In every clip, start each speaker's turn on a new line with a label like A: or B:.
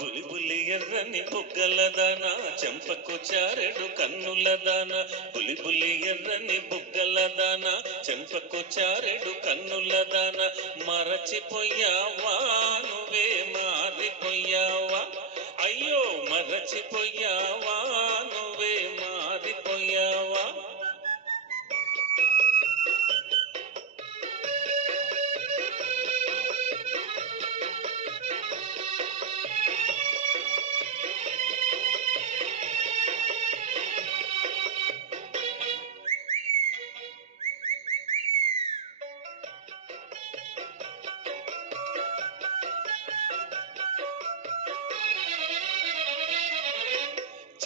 A: Bully bully ఎర్రని బుగ్గలదాన చెంపకు చారెడు కన్నులదాన. Bully bully ఎర్రని బుగ్గలదాన చెంపకు చారెడు కన్నులదాన. మరచిపోయావా నువ్వే మారిపోయావా? అయ్యో మరచిపోయావా?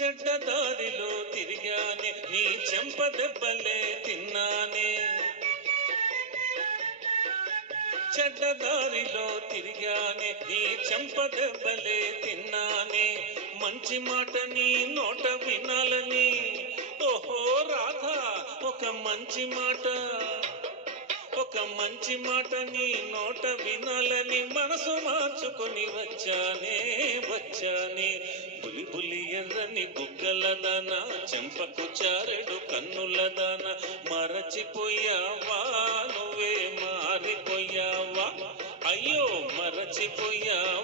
A: చెడ్డదారిలో తిరిగానే నీ చెంప దెబ్బలే తిన్నానే. చెడ్డదారిలో తిరిగానే నీ చెంప దెబ్బలే తిన్నానే. మంచి మాట నీ నోట వినాలని. ఓహో రాధా ఒక మంచి మాట. ఒక మంచి మాట నీ నోట వినాలని మనసు మార్చుకొని వచ్చానే వచ్చానే. బులి పులి ఎర్రని బుగ్గలదాన చెంపకు చారెడు కన్నులదాన మరచిపోయావా? నువ్వే మారిపోయావా? అయ్యో మరచిపోయావా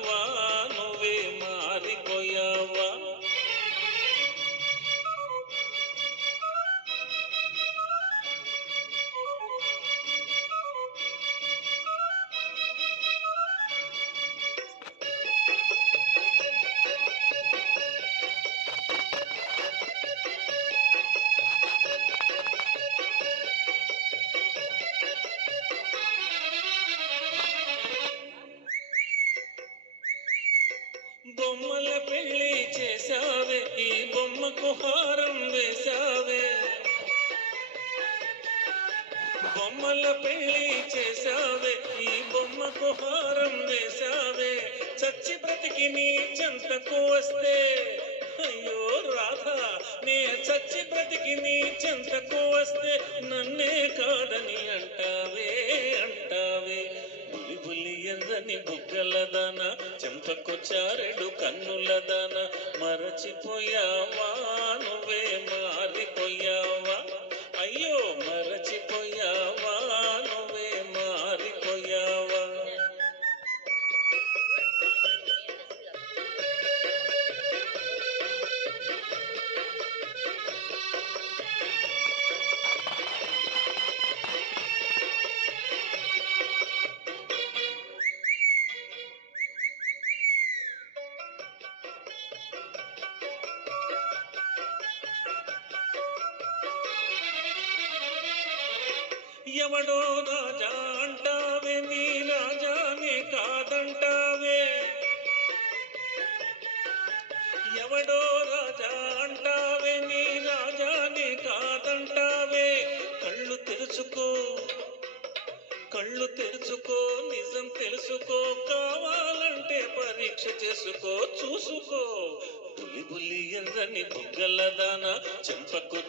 A: బొమ్మల పెళ్ళి చేసావే ఈ బొమ్మకు హారం వేసావే బొమ్మల పెళ్ళి చేసావే ఈ బొమ్మకు హారం వేసావే చచ్చి బ్రతికి నీ చెంతకు వస్తే అయ్యో రాధా నే చచ్చి బ్రతికి నీ చెంతకు వస్తే నన్నే కాదని అంటావే అంటావే. బులి బులి ఎర్రని బుగ్గలదాన చెంపకు చారెడు కన్నులదాన మరచిపోయావా? నువ్వే మారిపోయావా? ఎవడో రాజా అంటావే నీ రాజానే కాదంటావే. ఎవడో రాజా అంటావే నీ రాజానే కాదంటావే. కళ్ళు తెరుచుకో కళ్ళు తెరుచుకో నిజం తెలుసుకో కావాలంటే పరీక్ష చేసుకో చూసుకో. బులి బులి ఎర్రని బుగ్గలదాన చెంపకు